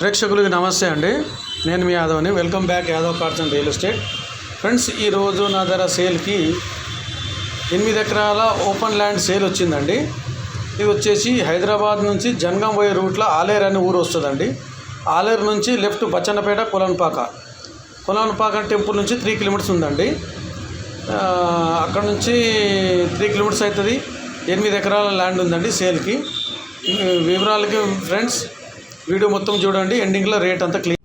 ప్రేక్షకులకి నమస్తే అండి. నేను మీ యాదవ్ని. Welcome back Yadav cars and real estate. Friends, ఈరోజు నా దగ్గర సేల్కి 8 ఎకరాల ఓపెన్ ల్యాండ్ సేల్ వచ్చిందండి. ఇది వచ్చేసి హైదరాబాద్ నుంచి జనగాం పోయే రూట్లో ఆలేరు అనే ఊరు వస్తుందండి. ఆలేరు నుంచి లెఫ్ట్ బచ్చన్నపేట కొలన్పాక టెంపుల్ నుంచి 3 కిలోమీటర్స్ ఉందండి. అక్కడ నుంచి 3 కిలోమీటర్స్ అవుతుంది. 8 ఎకరాల ల్యాండ్ ఉందండి సేల్కి. వివరాలకి ఫ్రెండ్స్ వీడియో మొత్తం చూడండి. ఎండింగ్లో రేట్ అంతా క్లియర్.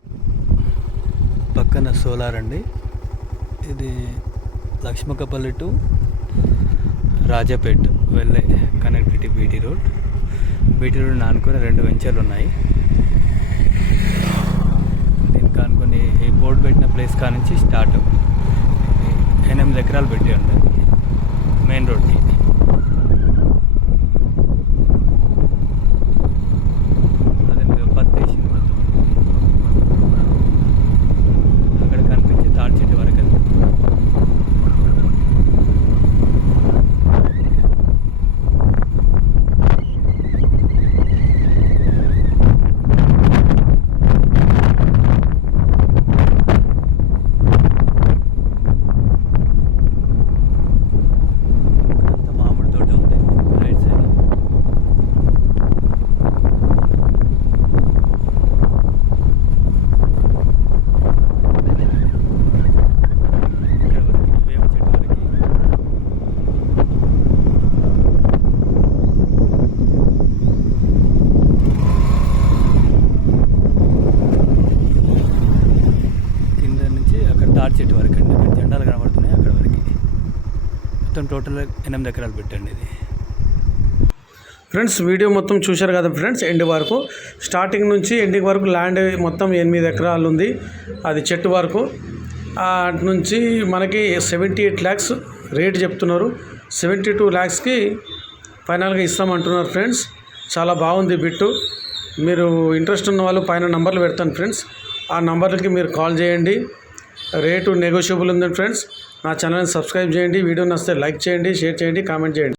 పక్కన సోలార్ అండి. ఇది లక్ష్మకపల్లి టు రాజాపేట్ వెళ్ళే కనెక్టివిటీ బీటీ రోడ్ ఆనుకొని 2 వెంచర్లు ఉన్నాయి. దీనికి ఆనుకొని ఈ బోర్డు పెట్టిన ప్లేస్ కానుంచి స్టార్ట్ 8 ఎకరాలు పెట్టి ఉంటుంది మెయిన్ రోడ్కి. అక్కడ కనిపించే తాడి చెట్టు వరకు మామిడి తోట ఉంది రైట్ సైడ్. తాడి చెట్టు వరకు అండి. ఇక్కడ జెండాలు కనబడుతున్నాయి అక్కడ వరకు. మొత్తం టోటల్ 8 ఎకరాలు పెట్టండి ఇది. ఫ్రెండ్స్, వీడియో మొత్తం చూశారు కదా ఫ్రెండ్స్. ఎండ్ వరకు స్టార్టింగ్ నుంచి ఎండింగ్ వరకు ల్యాండ్ మొత్తం 8 ఎకరాలు ఉంది. అది చెట్టు వరకు. అటు నుంచి మనకి 78 lakhs రేట్ చెప్తున్నారు. 72 lakhsకి ఫైనల్గా ఇస్తామంటున్నారు ఫ్రెండ్స్. చాలా బాగుంది బిట్టు. మీరు ఇంట్రెస్ట్ ఉన్న వాళ్ళు పైన నంబర్లు పెడతాను ఫ్రెండ్స్. ఆ నంబర్లకి మీరు కాల్ చేయండి. రేటు నెగోషియబుల్ ఉందండి ఫ్రెండ్స్. నా ఛానల్ని సబ్స్క్రైబ్ చేయండి. వీడియో నచ్చితే లైక్ చేయండి, షేర్ చేయండి, కామెంట్ చేయండి.